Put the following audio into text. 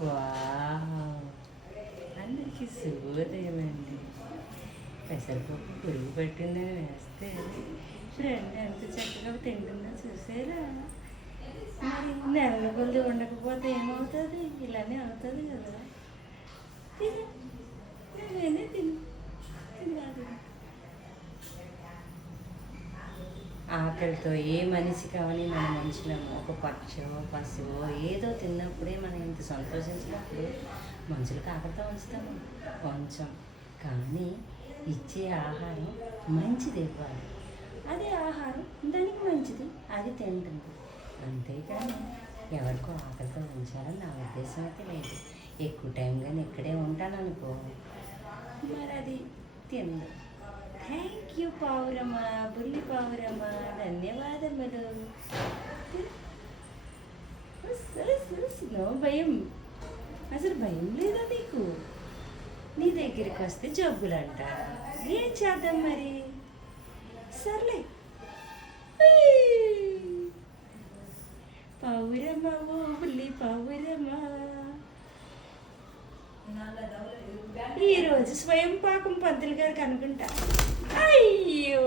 Wow! అందరికీ శుభోదయం అండి. పెసరపప్పు పురుగు పట్టిందని వేస్తే ఫ్రెండ్ ఎంత చక్కగా తింటుందో చూసారా? మరి నెలల కొద్ది ఉండకపోతే ఏమవుతుంది? ఇలానే అవుతుంది కదా. తిను, నువ్వేనే తిను, తినాలి. ఆకలితో ఏ మనిషి కావాలి, మన మనుషులము ఒక పక్షో పశువో ఏదో తిన్నప్పుడే మనం ఇంత సంతోషించినప్పుడు మనుషులకు ఆకలితో ఉంచుతాము కొంచెం. కానీ ఇచ్చే ఆహారం మంచిది ఇవ్వాలి. అదే ఆహారం దానికి మంచిది, అది తింటుంది. అంతేకాని ఎవరికో ఆకలితో ఉంచాలని నా ఉద్దేశం అయితే లేదు. ఎక్కువ టైం కానీ ఇక్కడే ఉంటాననుకో, మరి అది తిందు. థ్యాంక్ యూ పావురమ్మా, బుల్లి పావురమ్మా, ధన్యవాదములు. నో భయం, అసలు భయం లేదా నీకు? నీ దగ్గరికి వస్తే జబ్బులంట, ఏం చేద్దాం మరి? సర్లే పావురమ్మా, ఓ బుల్లి పావురమ్మా. ఈరోజు స్వయం పాకం పంతులు గారికి అనుకుంటా. అయ్యో